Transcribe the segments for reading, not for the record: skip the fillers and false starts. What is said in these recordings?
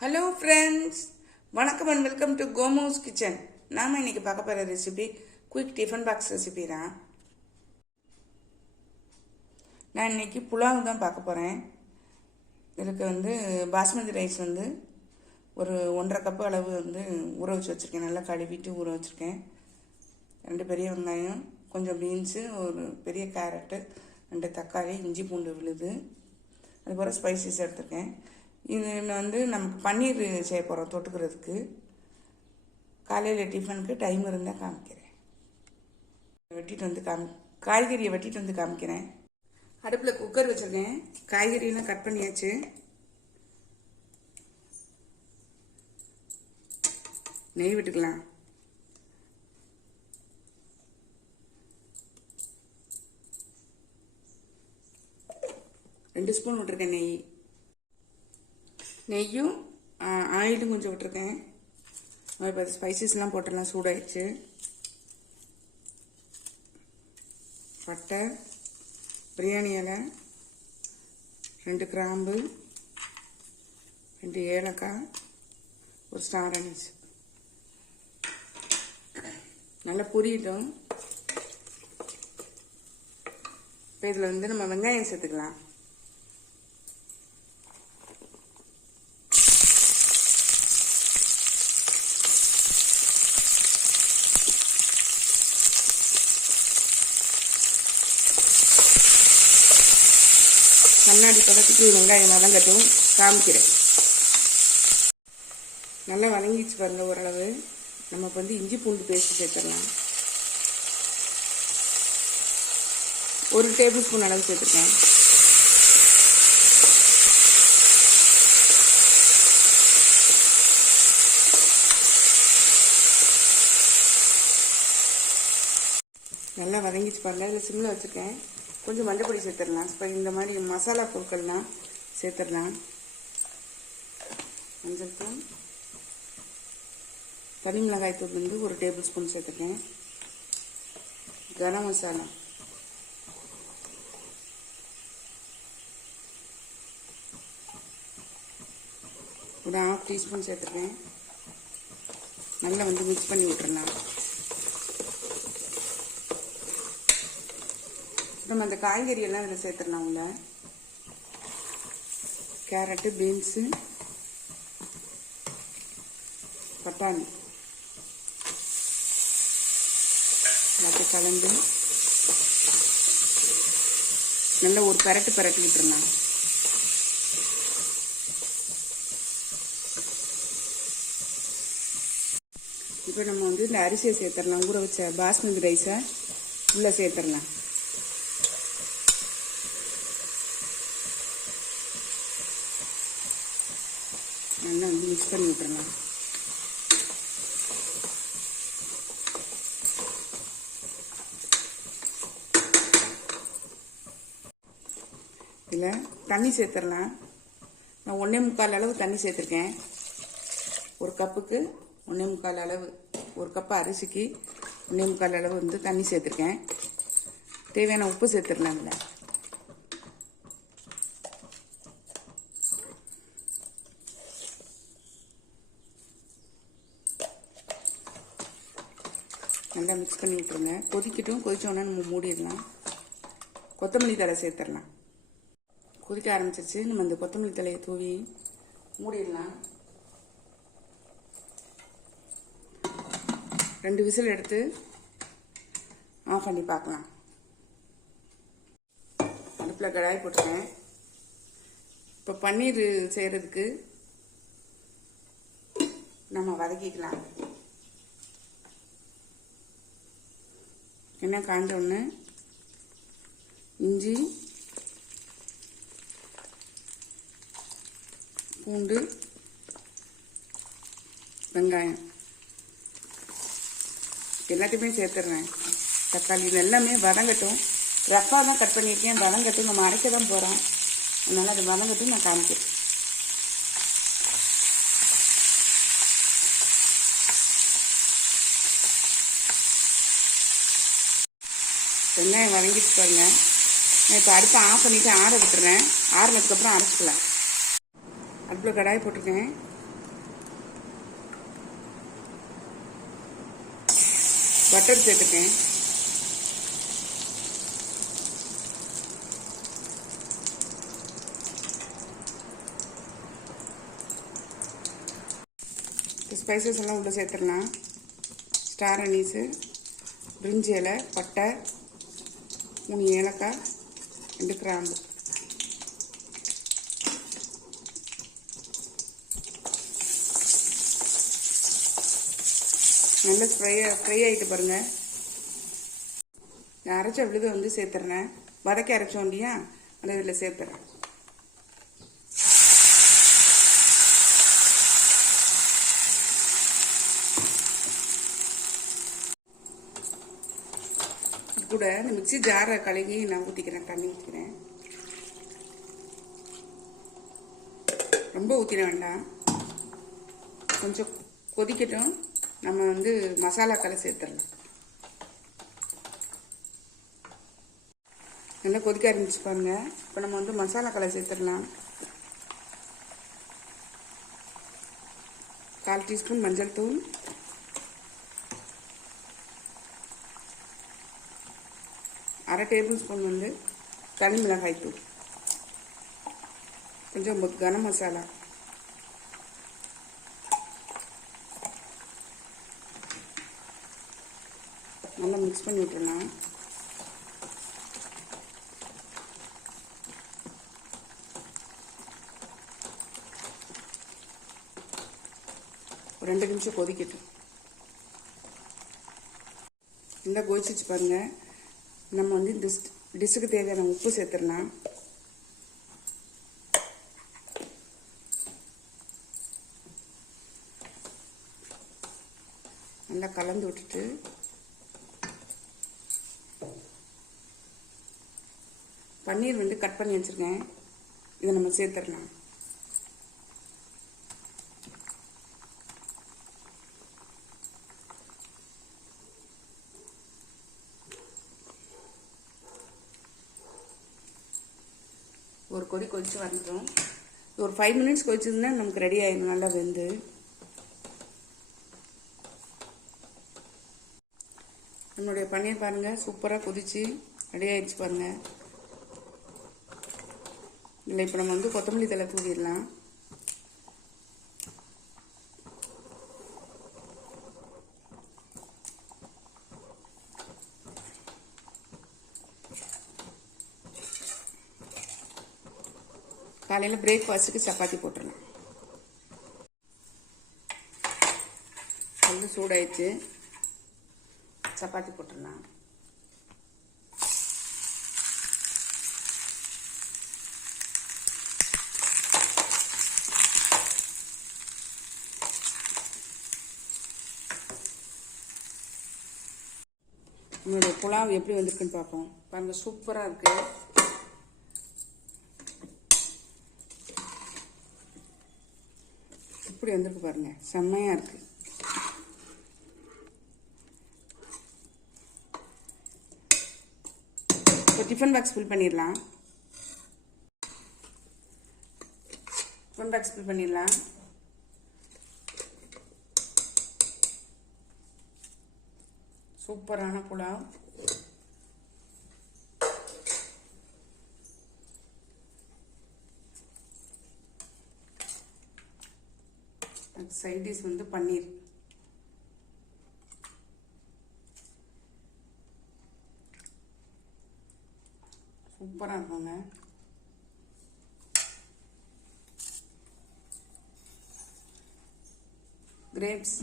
Hello friends, வணக்கம் and welcome to கோமோஸ் kitchen. நாம் இன்னைக்கு பார்க்க போகிற recipe quick tiffin box recipe தான். நான் இன்னைக்கு புலாவ் தான் பார்க்க போகிறேன். இதுக்கு பாஸ்மதி ரைஸ் ஒரு 1.5 கப்பு அளவு ஊற வச்சு வச்சுருக்கேன். நல்லா கழுவிட்டு ஊற வச்சுருக்கேன். 2 பெரிய வெங்காயம், கொஞ்சம் பீன்ஸு, ஒரு பெரிய கேரட்டு, 2 தக்காளி, இஞ்சி பூண்டு விழுது, அதுபோல் ஸ்பைசஸ் எடுத்துருக்கேன். இது நமக்கு பன்னீர் செய்ய போகிறோம் தொட்டுக்கிறதுக்கு. காலையில் டிஃபனுக்கு டைம் இருந்தால் காமிக்கிறேன். காய்கறியை வெட்டிட்டு காமிக்கிறேன். அடுப்பில் குக்கர் வச்சுருக்கேன். காய்கறியெல்லாம் கட் பண்ணியாச்சு. நெய் விட்டுக்கலாம். ரெண்டு ஸ்பூன் விட்டுருக்கேன் நெய்யும் ஆயிலும் கொஞ்சம் விட்டுருக்கேன். இப்போ ஸ்பைசஸ்லாம் போட்டெல்லாம் சூடாயிடுச்சு. பட்டை, பிரியாணி இலை, 2 கிராம்பு, 2 ஏலக்காய், ஒரு ஸ்டார் அனீஸ். நல்லா பொரியட்டும். இப்போ இதில் நம்ம வெங்காயம் சேர்த்துக்கலாம். கண்ணாடி பதத்துக்கு வெங்காயம் வதங்கட்டும், காமிக்கிறேன். நல்லா வதங்கிச்சு பாருங்க. ஓரளவு நம்ம இப்போ இஞ்சி பூண்டு பேஸ்ட் சேர்த்துடலாம். 1 டேபிள் ஸ்பூன் அளவு சேர்த்துருக்கேன். நல்லா வதங்கிச்சு பாருங்க. இதில் சிம்மில் வச்சுருக்கேன். கொஞ்சம் மஞ்சள் சேர்த்துடலாம். இப்போ இந்த மாதிரி மசாலா பொருட்கள்லாம் சேர்த்துடலாம். மஞ்சள் தூள், தனி மிளகாய் தூள் 1 டேபிள் ஸ்பூன் சேர்த்துருக்கேன். கரம் மசாலா, ஒரு 1/2 டீஸ்பூன் சேர்த்துருக்கேன். நல்லா மிக்ஸ் பண்ணி விட்டுறலாம். நம்ம அந்த காய்கறியெல்லாம் இதில் சேர்த்துடலாம். உள்ள கேரட்டு, பீன்ஸு, பட்டாணி எல்லாத்தையும் கலந்து நல்லா ஒரு பரட்டு விட்டுறலாம். இப்போ நம்ம இந்த அரிசியை சேர்த்துடலாம். ஊற வச்ச பாஸ்மதி ரைஸை உள்ளே சேர்த்துடலாம். நல்லா மிக்ஸ் பண்ணி விட்டுறலாம். இதில் தண்ணி சேர்த்துடலாம். நான் 1.25 அளவு தண்ணி சேர்த்துருக்கேன். 1 கப்புக்கு 1.25 அளவு, 1 கப்பு அரிசிக்கு 1.25 அளவு தண்ணி சேர்த்துருக்கேன். தேவையான உப்பு சேர்த்துடலாம். இதில் நல்லா மிக்ஸ் பண்ணி விட்டுருங்க. கொதிச்சோன்னா நம்ம மூடிடலாம். கொத்தமல்லி தழை சேர்த்துடலாம். கொதிக்க ஆரம்பிச்சிருச்சு. நம்ம இந்த கொத்தமல்லி தழையை தூவி மூடிடலாம். 2 விசில் எடுத்து ஆஃப் பண்ணி பார்க்கலாம். அடுப்பில் கடாய் போட்டுருக்கேன். இப்போ பன்னீர் செய்கிறதுக்கு நம்ம வதக்கிக்கலாம். எண்ணெய் காஞ்ச உடனே இஞ்சி, பூண்டு, வெங்காயம் எல்லாத்தையுமே சேர்த்துடுறேன். தக்காளி இது எல்லாமே வதங்கட்டும். ரஃப்பாக தான் கட் பண்ணியிருக்கேன். வதங்கட்டும். நம்ம அரைக்க தான் போகிறோம். அதனால் அது வதங்கட்டும். நான் காமிக்கிறேன். வெங்காயம் வதங்கிட்டு பாருங்க. நான் இப்போ அடுப்பை ஆஃப் பண்ணிவிட்டு ஆற விட்டுறேன். ஆறுனதுக்கப்புறம் அரைச்சிக்கலாம். அடுப்பில் கடாய் போட்டிருக்கேன். பட்டர் சேர்த்துட்டேன். ஸ்பைசஸ் எல்லாம் உள்ளே சேர்த்துடலாம். ஸ்டார் அனீஸு, பிரிஞ்சி இலை, பட்டை, 3 ஏலக்காய், 2 கிராம்பு. நல்லா ஃப்ரை ஆகிட்டு பாருங்கள். அரைச்ச விழுது வந்து சேர்த்துறேன். வதக்கி அரைச்சோம் இல்லையா, அதை இதில் சேர்த்துறேன். கூட இந்த மிக்ஸி ஜாரை கழுகி நான் ஊற்றிக்கிறேன். தண்ணி ஊற்றிக்கிறேன். ரொம்ப ஊற்றிட வேண்டாம், கொஞ்சம் கொதிக்கட்டும். நம்ம வந்து மசாலாக்களை சேர்த்துடலாம். நல்லா கொதிக்க ஆரம்பிச்சு பாருங்க. இப்போ நம்ம வந்து மசாலாக்களை சேர்த்துடலாம். 1/4 டீஸ்பூன் மஞ்சள் தூள், 1/2 டேபிள் ஸ்பூன் வந்து தனி மிளகாய் தூள், கொஞ்சம் கரம் மசாலா, நல்லா மிக்ஸ் பண்ணி விட்டுறலாம். ஒரு 2 நிமிஷம் கொதிக்கட்டும். நல்லா கொதிச்சிச்சு பாருங்க. நம்ம வந்து இந்த டிஷ்ஷுக்கு தேவையான உப்பு சேர்த்துடலாம். நல்லா கலந்து விட்டுட்டு பன்னீர் வந்து கட் பண்ணி வச்சுருக்கேன், இதை நம்ம சேர்த்துடலாம். ஒரு கொதி கொதிச்சு வந்துடும். ஒரு 5 மினிட்ஸ் கொதிச்சதுன்னா நமக்கு ரெடி ஆயிடும், நல்லா வெந்து. நம்மளுடைய பன்னீர் பாருங்கள், சூப்பராக கொதிச்சு ரெடி ஆயிடுச்சு பாருங்கள். இல்லை, இப்போ நம்ம வந்து கொத்தமல்லி தழை தூவிடலாம். காலையில் பிரேக்ஃபாஸ்ட்டுக்கு சப்பாத்தி போட்டுடலாம். நல்லா சூடாயிடுச்சு, சப்பாத்தி போட்டுடலாம். நம்மளுடைய புலாவ் எப்படி வந்திருக்குன்னு பார்ப்போம். பாருங்கள், சூப்பராக இருக்குது. இப்படி வந்திருக்கு பாருங்கள், செம்மையாக இருக்குது. இப்போ டிஃபன் பாக்ஸ் ஃபில் பண்ணிடலாம். டிஃபன் பாக்ஸ் ஃபில் பண்ணிடலாம். சூப்பரான புலாவ். சைட் டிஷ் வந்து பன்னீர். சூப்பராக இருக்குங்க. கிரேப்ஸ்.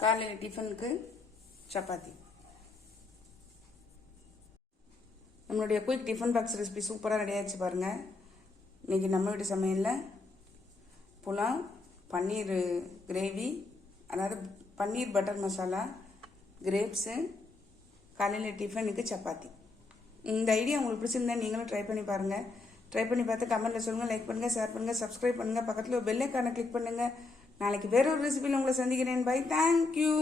காலையில் டிஃபனுக்கு சப்பாத்தி. நம்மளுடைய குயிக் டிஃபன் பாக்ஸ் ரெசிபி சூப்பராக ரெடி ஆகிடுச்சு பாருங்கள். இன்றைக்கி நம்ம வீட்டு சமையலில் புலாவ், பன்னீர் கிரேவி, அதாவது பன்னீர் பட்டர் மசாலா, கிரேப்ஸு, காலையில் டிஃபனுக்கு சப்பாத்தி. இந்த ஐடியா உங்களுக்கு பிடிச்சிருந்தா நீங்களும் ட்ரை பண்ணி பாருங்கள். ட்ரை பண்ணி பார்த்து கமெண்ட்டில் சொல்லுங்கள். லைக் பண்ணுங்கள், ஷேர் பண்ணுங்கள், சப்ஸ்கிரைப் பண்ணுங்கள். பக்கத்தில் ஒரு பெல் ஐக்கானை கிளிக் பண்ணுங்கள். நாளைக்கு வேற ஒரு ரெசிபியில் உங்களை சந்திக்கிறேன். பை. தேங்க்யூ.